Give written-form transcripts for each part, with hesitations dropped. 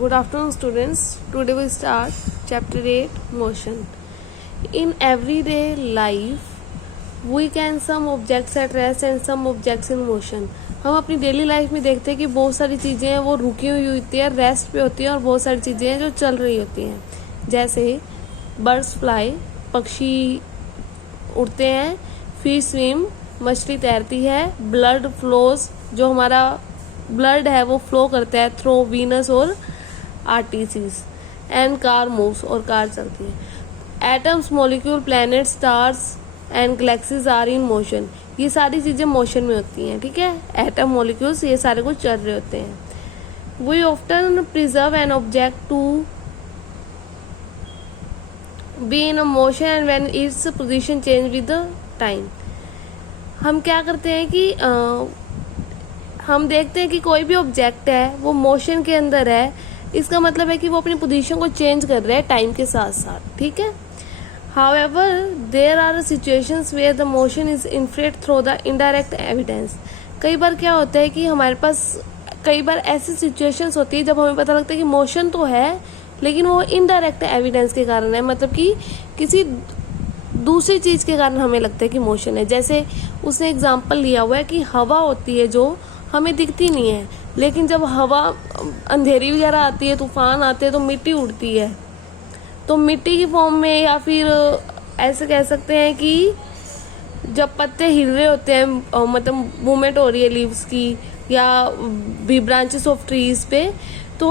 Good afternoon, students. Today we start chapter 8 motion. In everyday life, we can some objects at rest and some objects in motion. हम अपनी daily life में देखते हैं कि बहुत सारी चीज़ें हैं वो रुकी हुई होती है, रेस्ट पे होती हैं, और बहुत सारी चीज़ें हैं जो चल रही होती हैं. जैसे बर्ड्स फ्लाई, पक्षी उड़ते हैं, फिश स्विम, मछली तैरती है, ब्लड फ्लोज, जो हमारा ब्लड है वो फ्लो करता है थ्रू वीनस और आर्टरीज, एंड कार मूव्स, और कार चलती है. Atoms, molecule, planet, stars and galaxies are in motion. ये सारी चीज़ें मोशन में होती हैं. ठीक है, एटम, मॉलिक्यूल्स, ये सारे कुछ चल रहे होते हैं. We often preserve an object to be in a motion and when its position change with the time. हम क्या करते हैं कि हम देखते हैं कि कोई भी ऑब्जेक्ट है वो मोशन के अंदर है. इसका मतलब है कि वो अपनी पोजीशन को चेंज कर रहा है टाइम के साथ साथ. ठीक है. However, there are situations where the motion is inferred through the indirect evidence. कई बार क्या होता है कि हमारे पास कई बार ऐसी सिचुएशंस होती है जब हमें पता लगता है कि मोशन तो है लेकिन वो इनडायरेक्ट एविडेंस के कारण है, मतलब कि किसी दूसरी चीज़ के कारण हमें लगता है कि मोशन है. जैसे उसने एग्जांपल लिया हुआ है कि हवा होती है जो हमें दिखती नहीं है, लेकिन जब हवा अंधेरी वगैरह आती है, तूफान आते हैं, तो मिट्टी उड़ती है. तो मिट्टी की फॉर्म में, या फिर ऐसे कह सकते हैं कि जब पत्ते हिल रहे होते हैं, मतलब मूवमेंट हो रही है लीव्स की या भी ब्रांचेस ऑफ ट्रीज पे, तो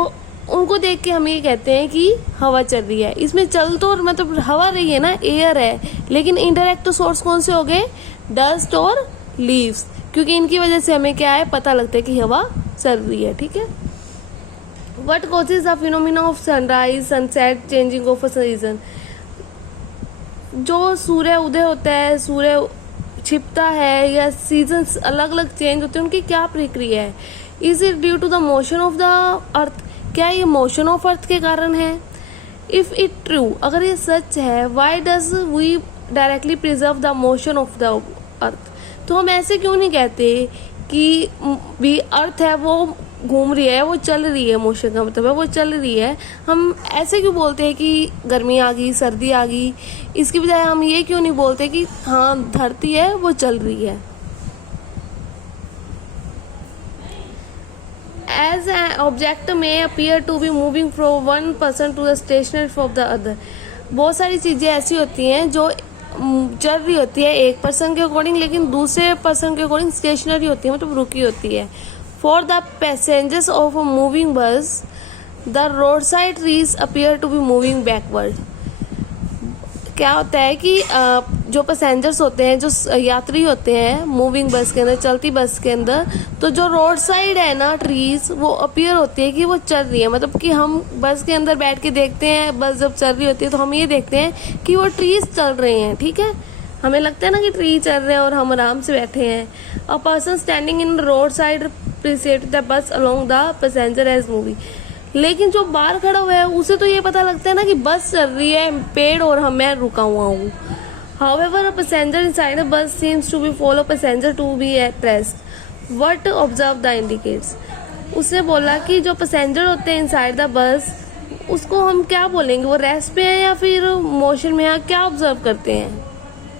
उनको देख के हम ये कहते हैं कि हवा चल रही है. इसमें चल तो मतलब हवा रही है ना, एयर है, लेकिन इनडायरेक्ट सोर्स कौन से हो गए? डस्ट और लीव्स, क्योंकि इनकी वजह से हमें क्या है, पता लगता है कि हवा चल रही है. ठीक है. What causes the phenomena of sunrise, sunset, changing of a season? जो सूर्य उदय होता है, सूर्य छिपता है, या सीजन्स अलग अलग चेंज होते हैं, उनकी क्या प्रक्रिया है? Is it due to the motion of the earth? क्या ये मोशन ऑफ अर्थ के कारण है? इफ इट ट्रू, अगर ये सच है, why does we directly preserve the motion of the earth? तो हम ऐसे क्यों नहीं कहते कि भी अर्थ है वो घूम रही है, वो चल रही है, मोशन का मतलब है वो चल रही है. हम ऐसे क्यों बोलते हैं कि गर्मी आ गई, सर्दी आ गई? इसकी बजाय हम ये क्यों नहीं बोलते कि हाँ धरती है वो चल रही है? एज एन ऑब्जेक्ट में appear to be moving from one person to the stationary from the other. बहुत सारी चीज़ें ऐसी होती हैं जो चल रही होती है एक पर्सन के अकॉर्डिंग, लेकिन दूसरे पर्सन के अकॉर्डिंग स्टेशनरी होती है, मतलब रुकी होती है. For the passengers of a moving bus, the roadside trees appear to be moving backward. क्या होता है कि जो पैसेंजर्स होते हैं, जो यात्री होते हैं मूविंग बस के अंदर, चलती बस के अंदर, तो जो रोड साइड है ना ट्रीज, वो अपीयर होती है कि वो चल रही है. मतलब कि हम बस के अंदर बैठ के देखते हैं, बस जब चल रही होती है तो हम ये देखते हैं कि वो ट्रीज चल रहे हैं. ठीक है, हमें लगता है ना कि ट्री चल रहे हैं और हम आराम से बैठे हैं. A person standing in road side preset the bus along the passenger as moving. लेकिन जो बाहर खड़ा हुआ है उसे तो ये पता लगता है ना कि बस चल रही है, पेड़, और मैं रुका हुआ हूँ. However a passenger inside the bus seems to be follow passenger to be at rest. What observe the indicates? उसने बोला कि जो पैसेंजर होते हैं इनसाइड द बस, उसको हम क्या बोलेंगे, वो रेस्ट पे है या फिर मोशन में है? क्या ऑब्जर्व करते हैं?